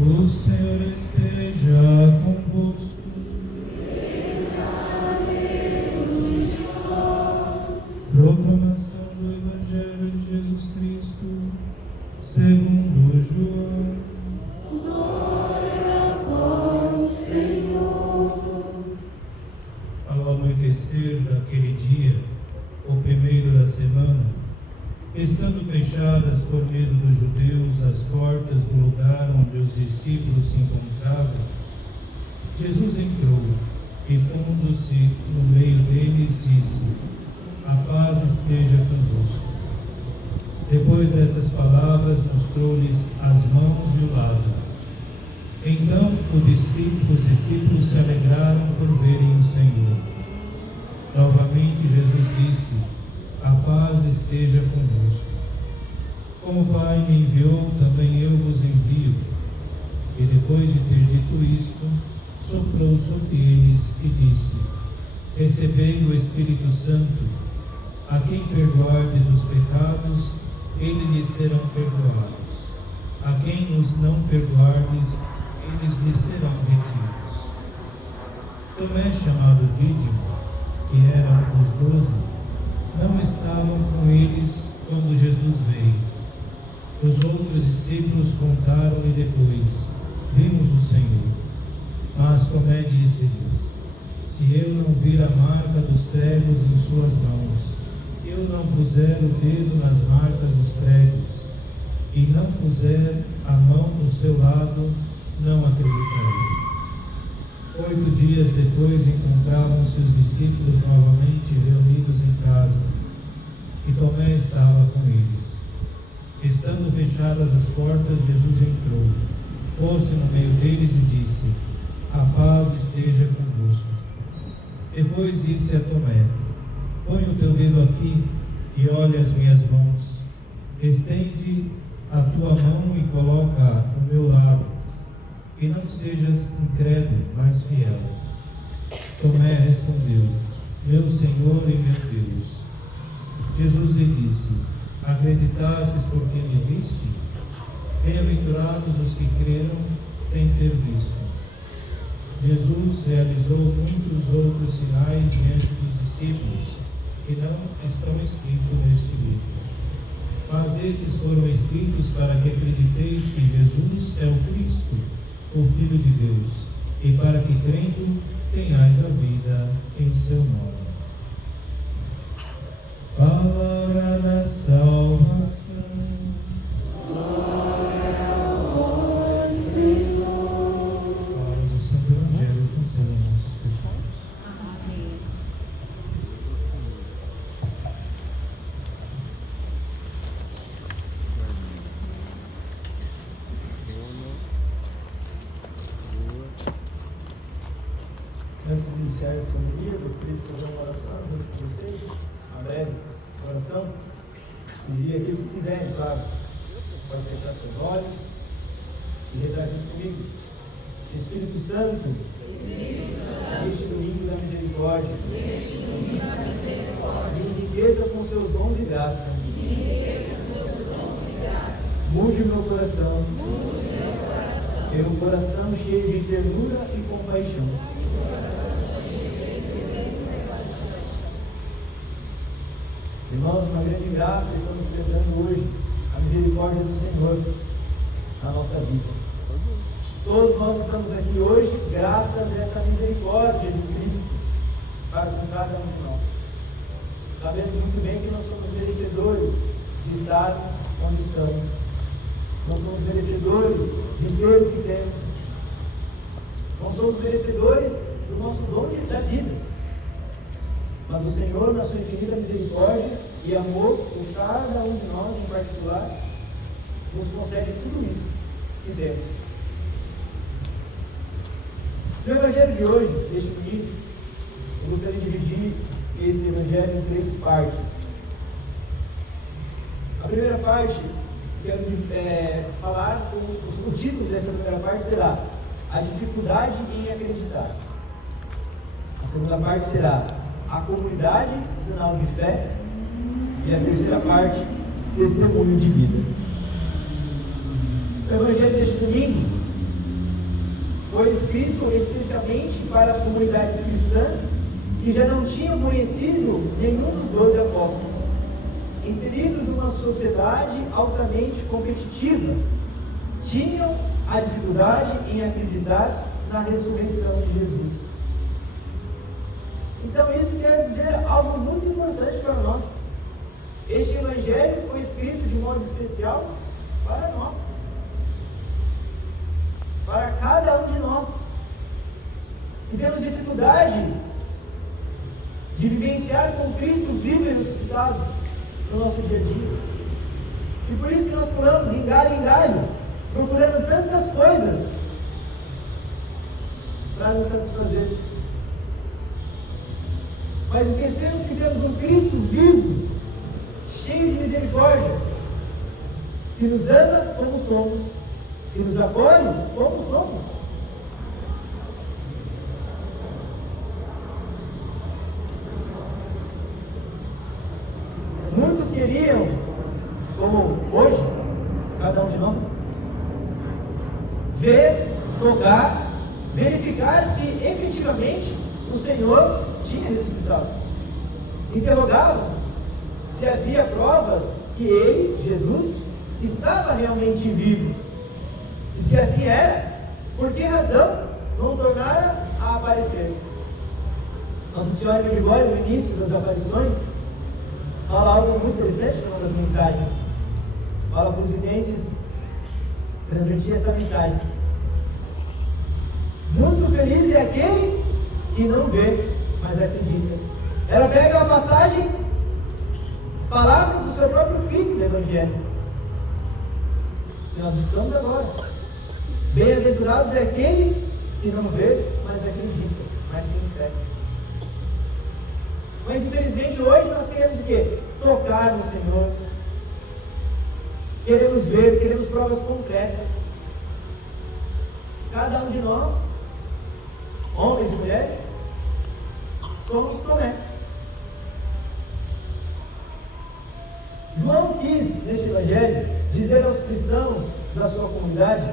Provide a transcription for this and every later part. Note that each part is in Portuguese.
O Senhor esteja convosco. Proclamação do Evangelho de Jesus Cristo, segundo João. Glória a vós, Senhor. Ao anoitecer daquele dia, o primeiro da semana, estando fechadas por medo dos judeus as portas do lugar onde os discípulos se encontravam, Jesus entrou e, pondo-se no meio deles, disse: a paz esteja convosco. Depois dessas palavras, mostrou-lhes as mãos e o lado. Então os discípulos se alegraram por verem o Senhor. Novamente Jesus disse: a paz esteja convosco. Como o Pai me enviou, também eu vos envio. E depois de ter dito isto, soprou sobre eles e disse: recebei o Espírito Santo. A quem perdoardes os pecados, eles lhes serão perdoados. A quem os não perdoardes, eles lhes serão retidos. Tomé, chamado Dídimo, que era um dos 12, não estavam com eles quando Jesus veio. Os outros discípulos contaram-lhe depois: vimos o Senhor. Mas Tomé disse-lhes: se eu não vir a marca dos pregos em suas mãos, se eu não puser o dedo nas marcas dos pregos, e não puser a mão no seu lado, não acreditarei. 8 dias depois encontravam-se os discípulos novamente reunidos em casa, e Tomé estava com eles. Estando fechadas as portas, Jesus entrou, pôs-se no meio deles e disse: a paz esteja convosco. Depois disse a Tomé: põe o teu dedo aqui e olha as minhas mãos. Estende a tua mão e coloca-a no meu lado. E não sejas incrédulo, mas fiel. Tomé respondeu: meu Senhor e meu Deus. Jesus lhe disse: acreditastes porque me viste? Bem-aventurados os que creram sem ter visto. Jesus realizou muitos outros sinais diante dos discípulos, que não estão escritos neste livro. Mas esses foram escritos para que acrediteis que Jesus é o Cristo, o Filho de Deus, e para que, crendo, tenhais a vida em seu nome. Palavra da salvação. Glória a vós, Senhor. Palavra do Santo Evangelho, cancela nossos pecados. Amém. Antes de iniciar essa homilia, gostaria de fazer uma oração junto com vocês, uma breve oração. Pedir aqui, se quiserem, claro, pode fechar seus olhos e rezar aqui comigo. Espírito Santo, neste domingo da misericórdia, me enriqueça com seus dons e graça. Mude o meu coração, ter um coração cheio de ternura e compaixão. Irmãos, uma grande graça, estamos celebrando hoje a misericórdia do Senhor na nossa vida. Todos nós estamos aqui hoje graças a essa misericórdia de Cristo para com cada um de nós. Sabemos muito bem que nós somos merecedores de estar onde estamos. Nós somos merecedores de ter o que temos. Nós somos merecedores do nosso dom da vida. Mas o Senhor, na sua infinita misericórdia e amor por cada um de nós em particular, nos concede tudo isso que temos. No Evangelho de hoje, deste domingo, eu gostaria de dividir esse Evangelho em 3 partes. A primeira parte, quero falar, o título dessa primeira parte será A Dificuldade em Acreditar. A segunda parte será A Comunidade, Sinal de Fé. E a terceira parte, Testemunho de Vida. O Evangelho deste domingo foi escrito especialmente para as comunidades cristãs que já não tinham conhecido nenhum dos 12 apóstolos, inseridos numa sociedade altamente competitiva, tinham a dificuldade em acreditar na ressurreição de Jesus. Então isso quer dizer algo muito importante para nós. Este Evangelho foi escrito de modo especial para nós, para cada um de nós, que temos dificuldade de vivenciar com Cristo vivo e ressuscitado no nosso dia a dia. E por isso que nós pulamos em galho, procurando tantas coisas para nos satisfazer. Mas esquecemos que temos um Cristo vivo, cheio de misericórdia, que nos ama como somos, que nos acolhe como somos. Muitos queriam, como hoje, cada um de nós, ver, tocar, verificar se efetivamente o Senhor tinha ressuscitado. Interrogávamos se havia provas que ele, Jesus, estava realmente vivo. E se assim era, por que razão não tornara a aparecer? Nossa Senhora Medjugorje, no início das aparições, fala algo muito interessante numa das mensagens. Fala para os videntes transmitir essa mensagem. Muito feliz é aquele que não vê, mas acredita. Ela pega uma passagem, palavras do seu próprio filho do Evangelho. E nós estamos agora. Bem-aventurados é aquele que não vê, mas acredita, mas tem fé. Mas infelizmente hoje nós queremos o quê? Tocar no Senhor. Queremos ver, queremos provas concretas. Cada um de nós, homens e mulheres, somos Tomé. João quis, neste Evangelho, dizer aos cristãos da sua comunidade,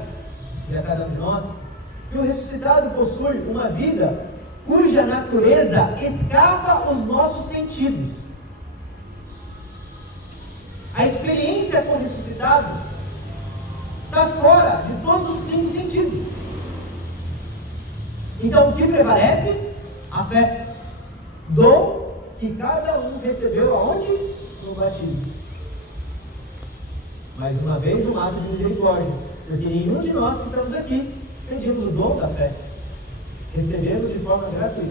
e a cada um de nós, que o ressuscitado possui uma vida cuja natureza escapa aos nossos sentidos. A experiência com o ressuscitado está fora de todos os 5 sentidos. Então, o que prevalece? A fé. Dom que cada um recebeu aonde? No batismo. Mais uma vez, um ato de misericórdia, porque nenhum de nós que estamos aqui pedimos o dom da fé. Recebemos de forma gratuita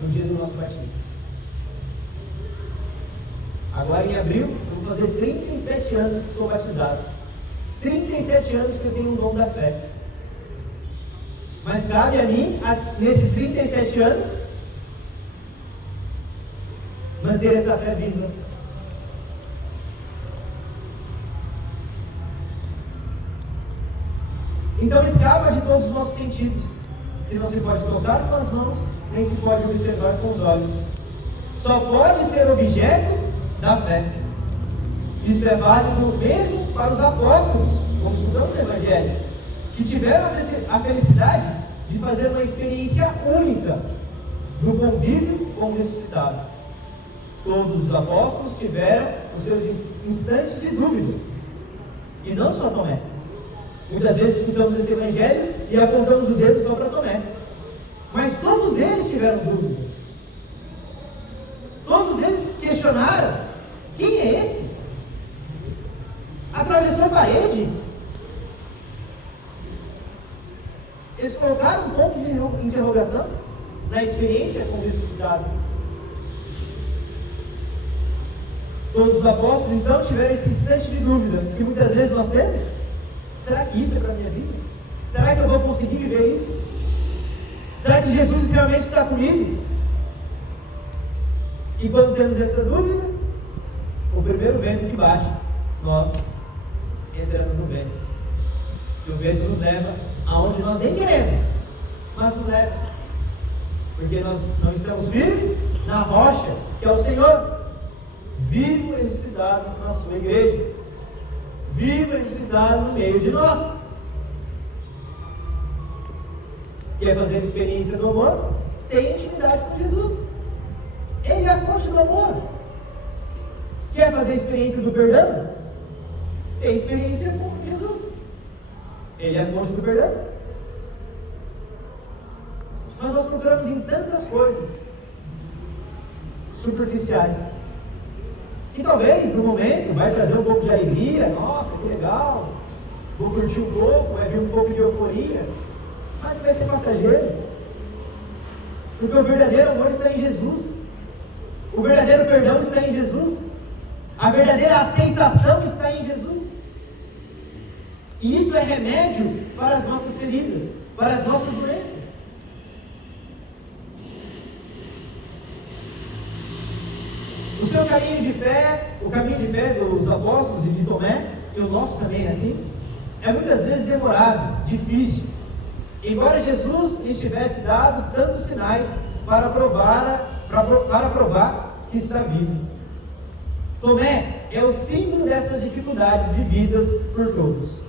no dia do nosso batismo. Agora em abril, eu vou fazer 37 anos que sou batizado. 37 anos que eu tenho o dom da fé. Mas cabe a mim, nesses 37 anos, manter essa fé viva. Então escapa de todos os nossos sentidos, que não se pode tocar com as mãos, nem se pode observar com os olhos. Só pode ser objeto da fé. Isso é válido mesmo para os apóstolos, como estudamos no Evangelho, que tiveram a felicidade de fazer uma experiência única do convívio com o ressuscitado. Todos os apóstolos tiveram os seus instantes de dúvida, e não só Tomé. Muitas vezes escutamos esse Evangelho e apontamos o dedo só para Tomé. Mas todos eles tiveram dúvida. Todos eles questionaram: quem é esse? Atravessou a parede? Eles colocaram um ponto de interrogação na experiência com o ressuscitado. Todos os apóstolos então tiveram esse instante de dúvida, que muitas vezes nós temos. Será que isso é para a minha vida? Será que eu vou conseguir viver isso? Será que Jesus realmente está comigo? E quando temos essa dúvida, o primeiro vento que bate, nós entramos no vento. E o vento nos leva aonde nós nem queremos, mas nos leva. Porque nós não estamos firmes na rocha, que é o Senhor, vivo e ressuscitado na sua igreja. Viva e ressuscitado no meio de nós. quer fazer a experiência do amor, tem intimidade com Jesus. Ele é a fonte do amor. Quer fazer a experiência do perdão? Tem experiência com Jesus. Ele é a fonte do perdão. Mas nós procuramos em tantas coisas superficiais, que talvez no momento vai trazer um pouco de alegria. Nossa, que legal, vou curtir um pouco, vai vir um pouco de euforia, mas vai ser passageiro, porque o verdadeiro amor está em Jesus, o verdadeiro perdão está em Jesus, a verdadeira aceitação está em Jesus, e isso é remédio para as nossas feridas, para as nossas doenças. O seu caminho de fé, o caminho de fé dos apóstolos e de Tomé, e o nosso também é assim, é muitas vezes demorado, difícil. Embora Jesus lhes tivesse dado tantos sinais para provar que está vivo. Tomé é o símbolo dessas dificuldades vividas por todos.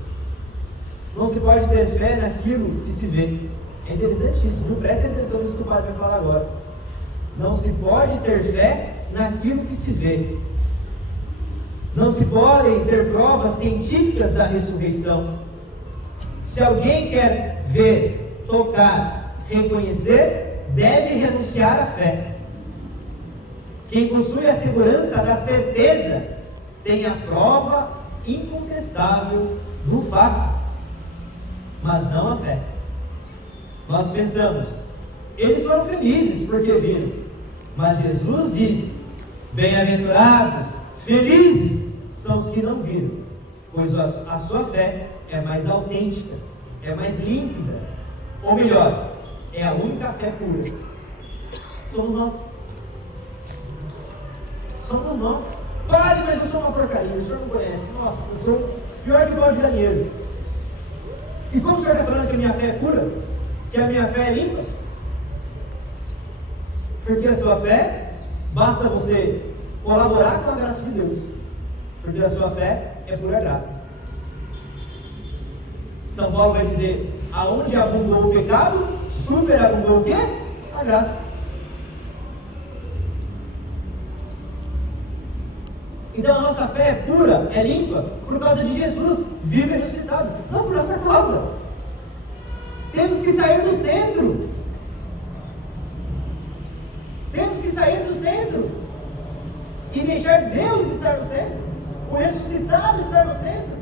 Não se pode ter fé naquilo que se vê. É interessante isso, não preste atenção nisso que o Padre vai falar agora. Não se pode ter fé naquilo que se vê. Não se podem ter provas científicas da ressurreição. Se alguém quer ver, tocar, reconhecer, deve renunciar à fé. Quem possui a segurança da certeza tem a prova incontestável do fato, mas não a fé. Nós pensamos, eles foram felizes porque viram, mas Jesus diz: bem-aventurados, felizes são os que não viram, pois a sua fé é mais autêntica, é mais límpida, ou melhor, é a única fé pura. Somos nós. Somos nós. Padre, mas eu sou uma porcaria, o senhor não conhece. Nossa, eu sou pior que o balde de dinheiro. E como o senhor está falando que a minha fé é pura, que a minha fé é limpa? Porque a sua fé, basta você colaborar com a graça de Deus, porque a sua fé é pura graça. São Paulo vai dizer: aonde abundou o pecado, superabundou o quê? A graça. Então a nossa fé é pura, é limpa, por causa de Jesus, vivo e ressuscitado, não por nossa causa. Temos que sair do centro. Temos que sair do centro e deixar Deus estar no centro, o ressuscitado estar no centro.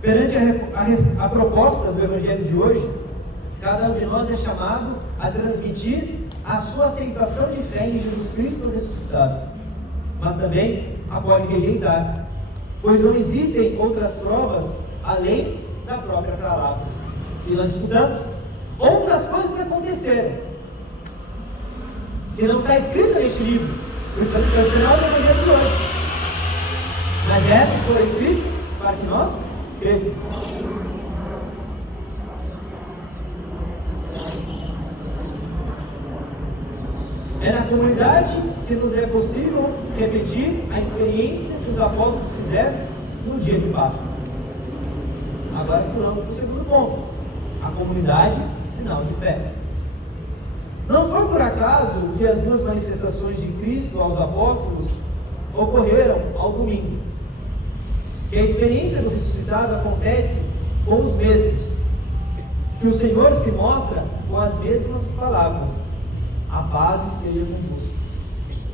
Perante a proposta do Evangelho de hoje, cada um de nós é chamado a transmitir a sua aceitação de fé em Jesus Cristo ressuscitado, mas também a pode rejeitar, pois não existem outras provas além da própria palavra. E nós escutamos outras coisas aconteceram, que não está escrita neste livro, porque é o final do Evangelho de hoje, mas essas foram escritas para que nós cresçamos. É na comunidade que nos é possível repetir a experiência que os apóstolos fizeram no dia de Páscoa. Agora pulamos para o segundo ponto: a comunidade, sinal de fé. Não foi por acaso que as duas manifestações de Cristo aos apóstolos ocorreram ao domingo. Que a experiência do ressuscitado acontece com os mesmos. Que o Senhor se mostra com as mesmas palavras: a paz esteja convosco.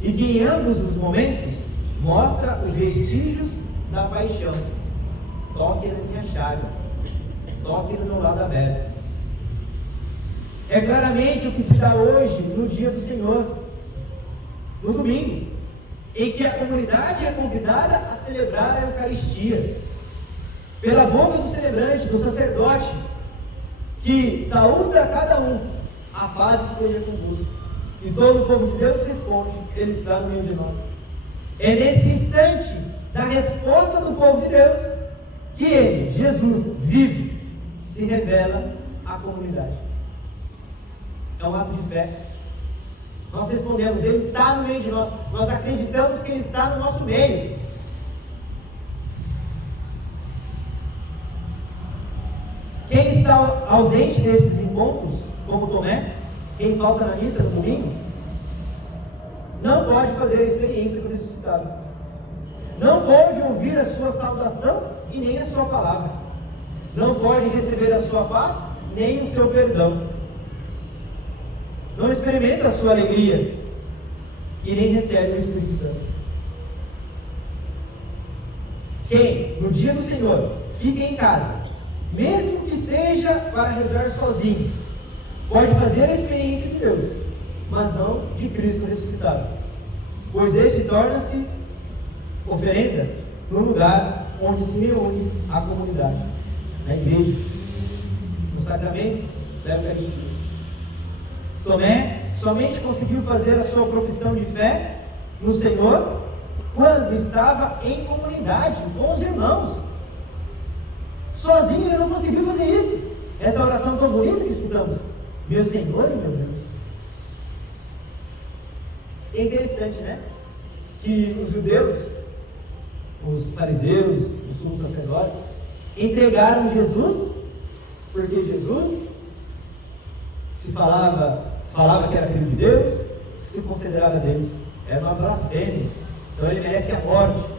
E que em ambos os momentos mostra os vestígios da paixão. Toque na minha chaga, toque no meu lado aberto. É claramente o que se dá hoje no dia do Senhor, no domingo, em que a comunidade é convidada a celebrar a Eucaristia, pela boca do celebrante, do sacerdote, que saúda a cada um: a paz esteja convosco. E todo o povo de Deus responde: Ele está no meio de nós. É nesse instante da resposta do povo de Deus que Ele, Jesus, vive, se revela à comunidade. É um ato de fé. Nós respondemos: Ele está no meio de nós. Nós acreditamos que Ele está no nosso meio. Quem está ausente desses encontros, como Tomé, quem falta na missa no domingo, não pode fazer a experiência do ressuscitado. Não pode ouvir a sua saudação e nem a sua palavra. Não pode receber a sua paz, nem o seu perdão. Não experimenta a sua alegria e nem recebe o Espírito Santo. Quem, no dia do Senhor, fica em casa, mesmo que seja para rezar sozinho, pode fazer a experiência de Deus, mas não de Cristo ressuscitado, pois este torna-se oferenda no lugar onde se reúne a comunidade, na igreja, no sacramento da Eucaristia. Tomé somente conseguiu fazer a sua profissão de fé no Senhor quando estava em comunidade com os irmãos. Sozinho ele não conseguiu fazer isso. Essa oração tão bonita que escutamos, meu Senhor e meu Deus. É interessante, né? Que os judeus, os fariseus, os sumos sacerdotes, entregaram Jesus, porque Jesus se falava que era filho de Deus, se considerava Deus. Era uma blasfêmia. Então ele merece a morte.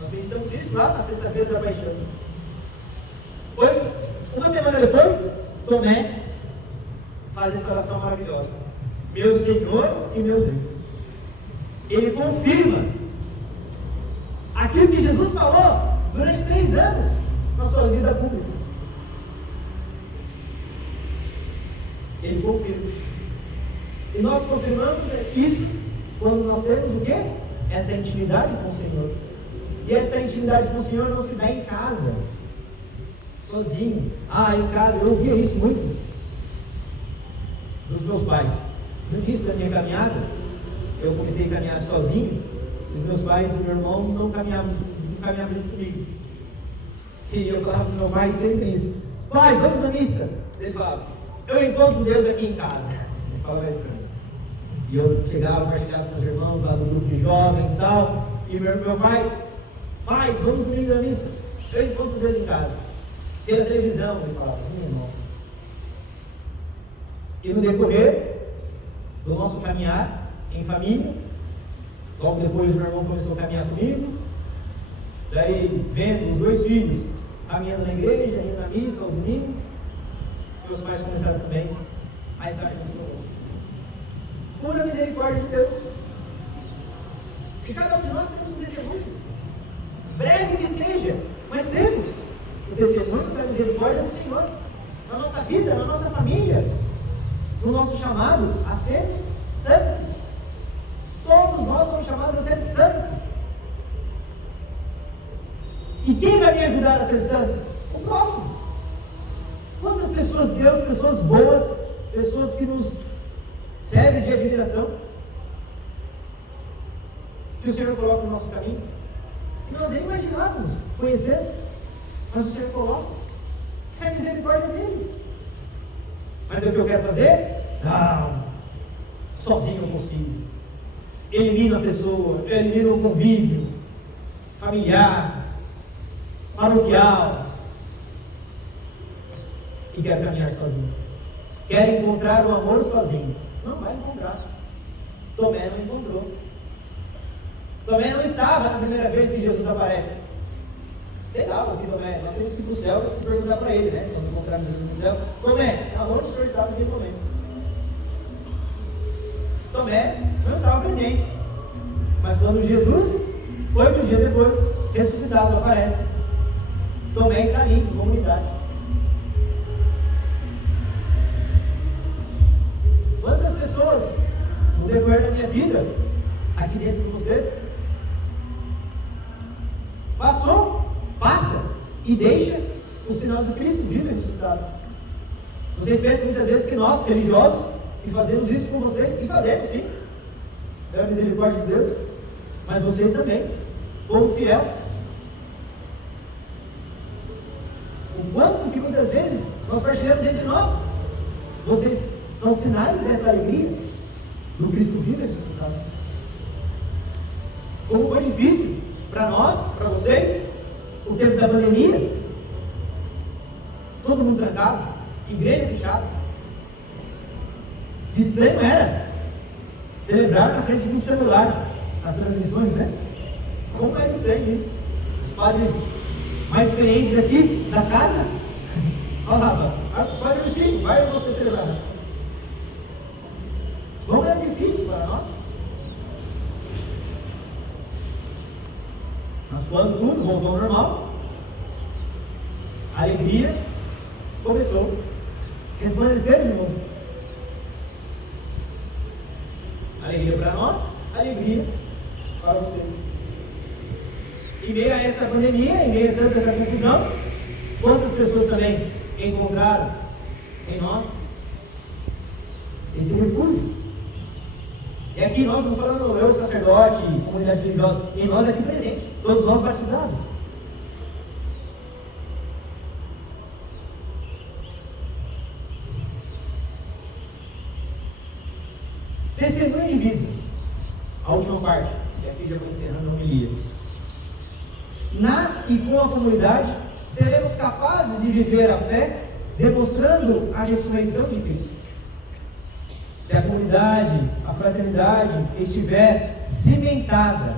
Nós meditamos isso lá na sexta-feira da paixão. Uma semana depois, Tomé faz essa oração maravilhosa. Meu Senhor e meu Deus. Ele confirma aquilo que Jesus falou durante 3 anos na sua vida pública. Ele confirma. E nós confirmamos isso quando nós temos o quê? Essa intimidade com o Senhor. E essa intimidade com o Senhor não se dá em casa, sozinho. Em casa, eu ouvia isso muito dos meus pais. No início da minha caminhada, eu comecei a caminhar sozinho. Os meus pais e meu irmão não caminhavam junto comigo. E eu falava para meu pai sempre isso: pai, vamos à missa. Ele falava: eu encontro Deus aqui em casa. Ele falava isso para mim. E eu chegava, partilhava com os irmãos lá do grupo de jovens e tal. E meu pai: vamos comigo à missa. Eu encontro Deus em casa. Pela televisão, ele falava: minha nossa. E no decorrer do nosso caminhar em família, logo depois o meu irmão começou a caminhar comigo. Daí, vendo os 2 filhos caminhando na igreja, indo na missa aos domingos, meus pais começaram também a estar junto conosco. Pura misericórdia de Deus. E cada um de nós temos um testemunho, breve que seja, mas temos o testemunho da misericórdia do Senhor na nossa vida, na nossa família, no nosso chamado a sermos santos. Todos nós somos chamados a ser santos. E quem vai me ajudar a ser santo? O próximo. Quantas pessoas de Deus, pessoas boas, pessoas que nos servem de admiração, que o Senhor coloca no nosso caminho, que nós nem imaginávamos conhecer, mas o Senhor coloca. É a misericórdia dele. Mas é o que eu quero fazer? Não, sozinho eu consigo. Elimino a pessoa, elimino o convívio familiar, paroquial, e quero caminhar sozinho. Quero encontrar o amor sozinho. Não vai encontrar. Tomé não encontrou. Tomé não estava na primeira vez que Jesus aparece. Legal aqui, Tomé. Nós temos que ir para o céu e perguntar para ele, né? Quando encontrarmos Jesus no céu: Tomé, aonde o Senhor estava naquele momento? Tomé não estava presente. Mas quando Jesus, 8 dias depois, ressuscitado, aparece, Tomé está ali, em comunidade. Quantas pessoas, no decorrer da minha vida, aqui dentro do mosteiro, passa e deixa o sinal do Cristo vivo e ressuscitado. Vocês pensam muitas vezes que nós, religiosos, que fazemos isso com vocês, e fazemos sim, é a misericórdia de Deus, mas vocês também, povo fiel. O quanto que muitas vezes nós partilhamos entre nós, vocês são sinais dessa alegria do Cristo vivo e ressuscitado. Como foi difícil para nós, para vocês, o tempo da pandemia, todo mundo trancado trancado, igreja fechada. Estranho era celebrar na frente de um celular as transmissões, né? Como é estranho isso? Os padres mais experientes aqui da casa falavam: Padre Agostinho, vai você celebrar. Como é difícil para nós. Mas quando tudo voltou ao normal, a alegria começou a resplandecer de novo. Alegria para nós, alegria para vocês. Em meio a essa pandemia, em meio a tanta essa confusão, quantas pessoas também encontraram em nós esse refúgio? E aqui nós não falando eu, sacerdote, comunidade religiosa, e nós aqui presentes, todos nós batizados. Testemunho de vida. A última parte, e aqui já vou encerrando a homilia. Na e com a comunidade, seremos capazes de viver a fé, demonstrando a ressurreição de Cristo. Se a comunidade, a fraternidade estiver cimentada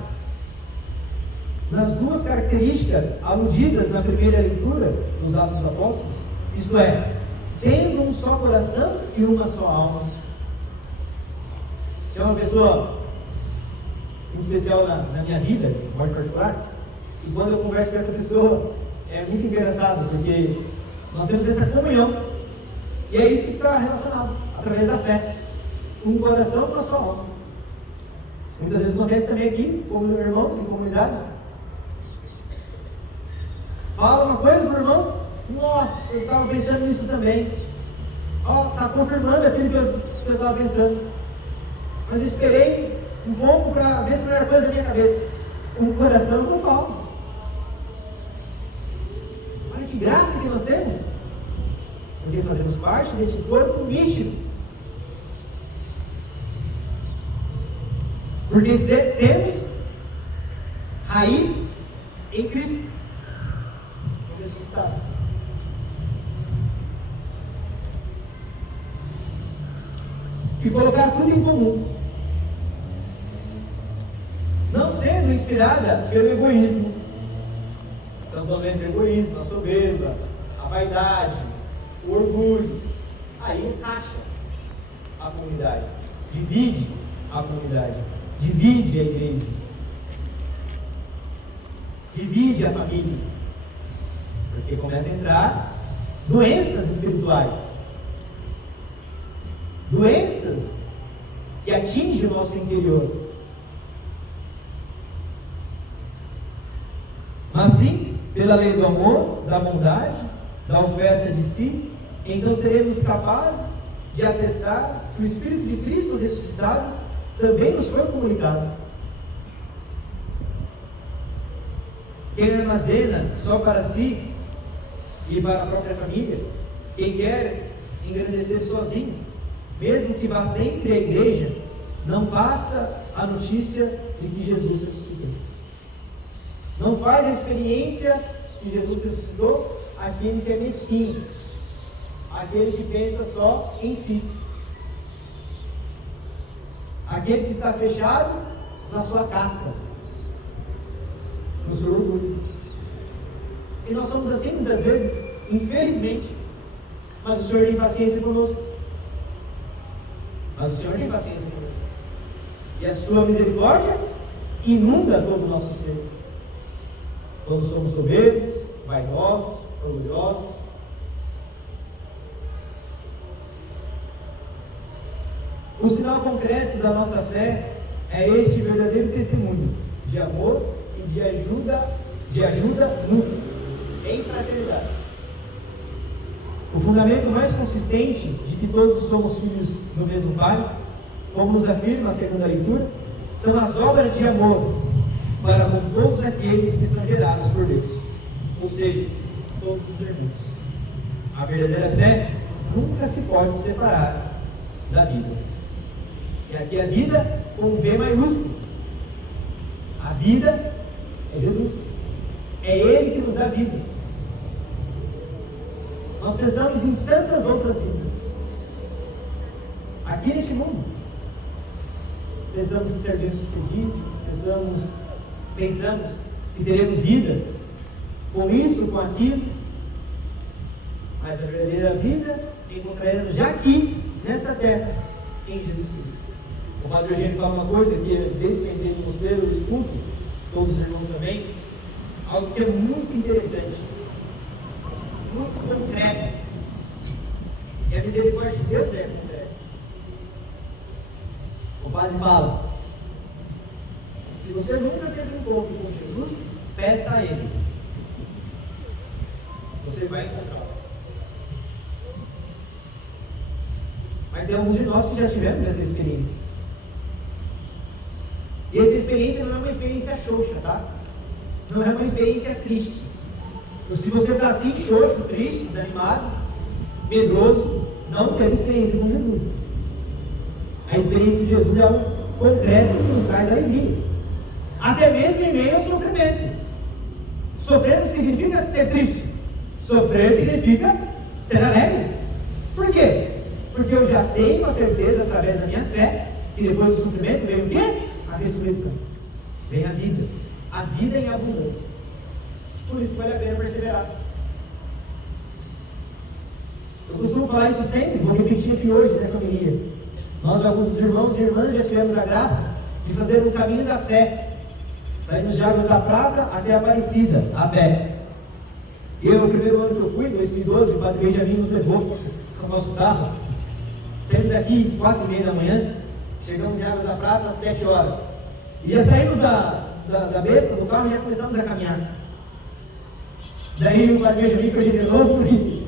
nas duas características aludidas na primeira leitura dos Atos dos Apóstolos, isto é, tendo um só coração e uma só alma. Tem uma pessoa muito especial na minha vida, de modo particular, e quando eu converso com essa pessoa, é muito engraçado, porque nós temos essa comunhão, e é isso que está relacionado, através da fé. Um coração e uma só alma. Muitas vezes acontece também aqui, como irmãos em comunidade. Fala uma coisa para o irmão, nossa, eu estava pensando nisso também. Está confirmando aquilo que eu estava pensando. Mas eu esperei um pouco para ver se não era coisa da minha cabeça. Um coração e uma só alma. Olha que graça que nós temos. Porque fazemos parte desse corpo místico. Porque temos raiz em Cristo. Ressuscitado. E colocar tudo em comum. Não sendo inspirada pelo egoísmo. Então, quando entra o egoísmo, a soberba, a vaidade, o orgulho, aí encaixa a comunidade. Divide a comunidade. Divide a igreja. Divide a família. Porque começa a entrar doenças espirituais. Doenças que atingem o nosso interior. Mas sim, pela lei do amor, da bondade, da oferta de si, então seremos capazes de atestar que o Espírito de Cristo ressuscitado também nos foi comunicado. Quem armazena só para si e para a própria família, quem quer engrandecer sozinho, mesmo que vá sempre à igreja, não passa a notícia de que Jesus ressuscitou. Não faz a experiência que Jesus ressuscitou aquele que é mesquinho, aquele que pensa só em si. Aquele que está fechado na sua casca, no seu orgulho. E nós somos assim muitas vezes, infelizmente. Mas o Senhor tem paciência conosco. Mas o Senhor tem paciência conosco. E a sua misericórdia inunda todo o nosso ser. Quando somos soberbos, vaidosos, orgulhosos. O sinal concreto da nossa fé é este verdadeiro testemunho de amor e de ajuda mútua, em fraternidade. O fundamento mais consistente de que todos somos filhos do mesmo Pai, como nos afirma a segunda leitura, são as obras de amor para com todos aqueles que são gerados por Deus, ou seja, todos os irmãos. A verdadeira fé nunca se pode separar da vida. E aqui a vida com V maiúsculo. A vida é Jesus. É Ele que nos dá vida. Nós pensamos em tantas outras vidas. Aqui neste mundo, pensamos em ser bem-sucedidos, pensamos que teremos vida com isso, com aquilo, mas a verdadeira vida encontraremos já aqui, nessa terra, em Jesus Cristo. O Padre Eugênio fala uma coisa que, desde que eu entrei no mosteiro, eu escuto, todos os irmãos também, algo que é muito interessante, muito concreto. E a misericórdia de Deus é concreta. O Padre fala: se você nunca teve um encontro com Jesus, peça a Ele. Você vai encontrá-lo. Mas tem alguns de nós que já tivemos essa experiência. E essa experiência não é uma experiência xoxa, tá? Não é uma experiência triste. Então, se você está assim, xoxo, triste, desanimado, medroso, não teve experiência com Jesus. A experiência de Jesus é algo concreto que nos traz alegria. Até mesmo em meio aos sofrimentos. Sofrer não significa ser triste. Sofrer significa ser alegre. Por quê? Porque eu já tenho a certeza, através da minha fé, que depois do sofrimento vem o quê? A ressurreição. Vem a vida. A vida em abundância. Por isso vale a pena perseverar. Eu costumo falar isso sempre, vou repetir aqui hoje nessa homilia. Nós, alguns dos irmãos e irmãs, já tivemos a graça de fazer um caminho da fé. Saímos de Águas da Prata até Aparecida, a pé. Eu, no primeiro ano que eu fui, em 2012, o Padre Benjamin nos levou com o nosso carro. Saímos daqui 4h30 da manhã, chegamos em Águas da Prata às 7 horas. E já saímos da besta, do carro, e já começamos a caminhar. Daí o Padre Benjamin foi generoso e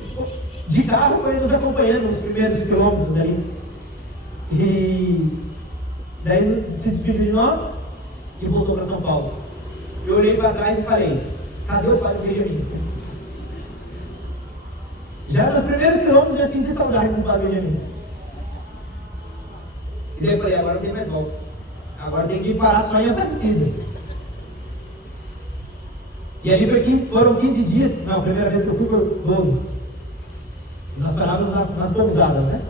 de carro foi nos acompanhando nos primeiros quilômetros ali. E daí se despediu de nós e voltou para São Paulo. Eu olhei para trás e falei: cadê o Padre Benjamin? Já nos primeiros quilômetros eu senti saudade com o Padre Benjamin. E daí eu falei: agora não tem mais volta. Agora tem que parar só em Aparecida. E ali foram 15 dias. Não, a primeira vez que eu fui foi 12. E nós parávamos nas pousadas, né?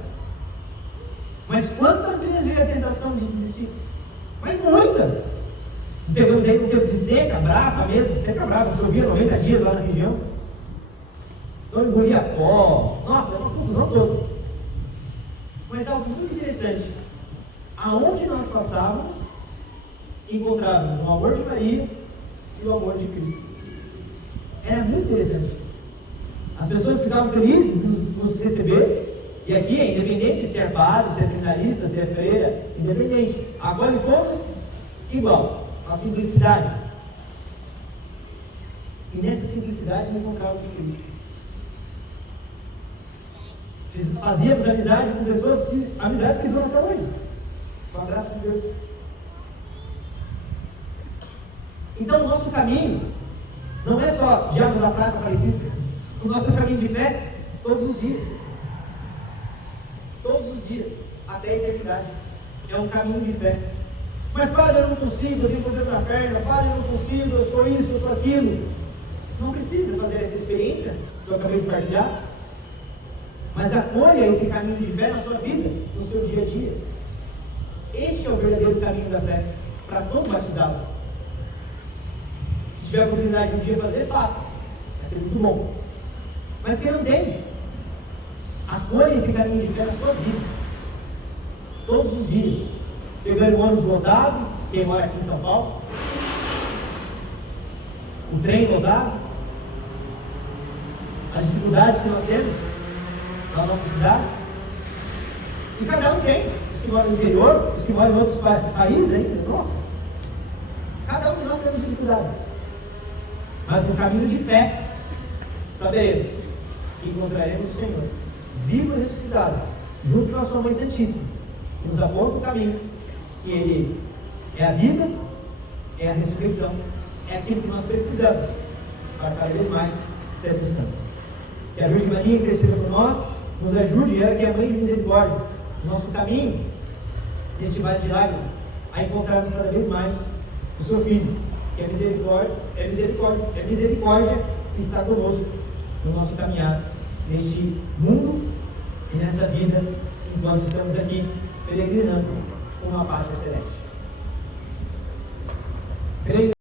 Mas quantas vezes veio a tentação de desistir? Mas muitas! Pegamos aí um tempo de seca brava mesmo, seca brava, chovia 90 dias lá na região. Então engolia pó, nossa, era uma confusão toda. Mas algo muito interessante: aonde nós passávamos, encontrávamos o amor de Maria e o amor de Cristo. Era muito interessante. As pessoas ficavam felizes de nos receber. E aqui é independente se é padre, se é seminarista, se é freira, independente. Acolhe todos igual, a simplicidade. E nessa simplicidade nós encontrávamos Cristo. Fazíamos amizade com pessoas amizades que duram até hoje, com a graça de Deus. Então o nosso caminho não é só de Águas da Prata Aparecida. O nosso caminho de fé, todos os dias. Todos os dias, até a eternidade. É um caminho de fé. Mas padre, eu não consigo, eu tenho problema na perna, padre, eu não consigo, eu sou isso, eu sou aquilo. Não precisa fazer essa experiência que eu acabei de partilhar. Mas acolha esse caminho de fé na sua vida, no seu dia a dia. Este é o verdadeiro caminho da fé, para todo batizado. Se tiver a oportunidade de um dia fazer, faça. Vai ser muito bom. Mas quem não tem, acolha esse caminho de fé na sua vida. Todos os dias. Pegando o ônibus lotado, quem mora aqui em São Paulo. O trem lotado. As dificuldades que nós temos na nossa cidade. E cada um tem. Os que moram no interior, os que moram em outros países ainda. Nossa. Cada um de nós temos dificuldades. Mas no caminho de fé, saberemos que encontraremos o Senhor, vivo e ressuscitado, junto com a sua Mãe Santíssima, que nos aponta o caminho, que Ele é a vida, é a ressurreição, é aquilo que nós precisamos para cada vez mais sermos santos. Que a Virgem Maria interceda por nós, nos ajude, ela que é a Mãe de Misericórdia, no nosso caminho, neste vale de lágrimas, a encontrarmos cada vez mais o seu Filho, que é misericórdia que está conosco no nosso caminhar neste mundo e nessa vida, enquanto estamos aqui peregrinando com uma pátria celeste. Creio